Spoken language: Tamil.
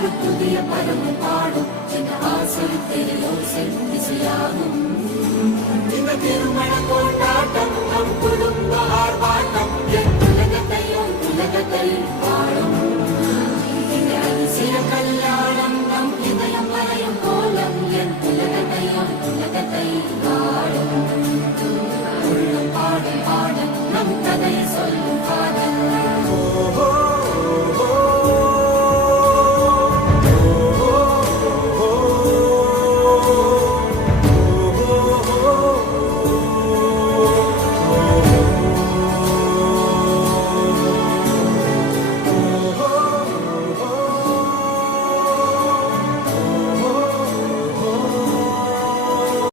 ஒரு புதிய பருவம் பாடும் என் ஆசை தெரியோசை இசையாகும் இந்த திருமண கொண்டாட்டம்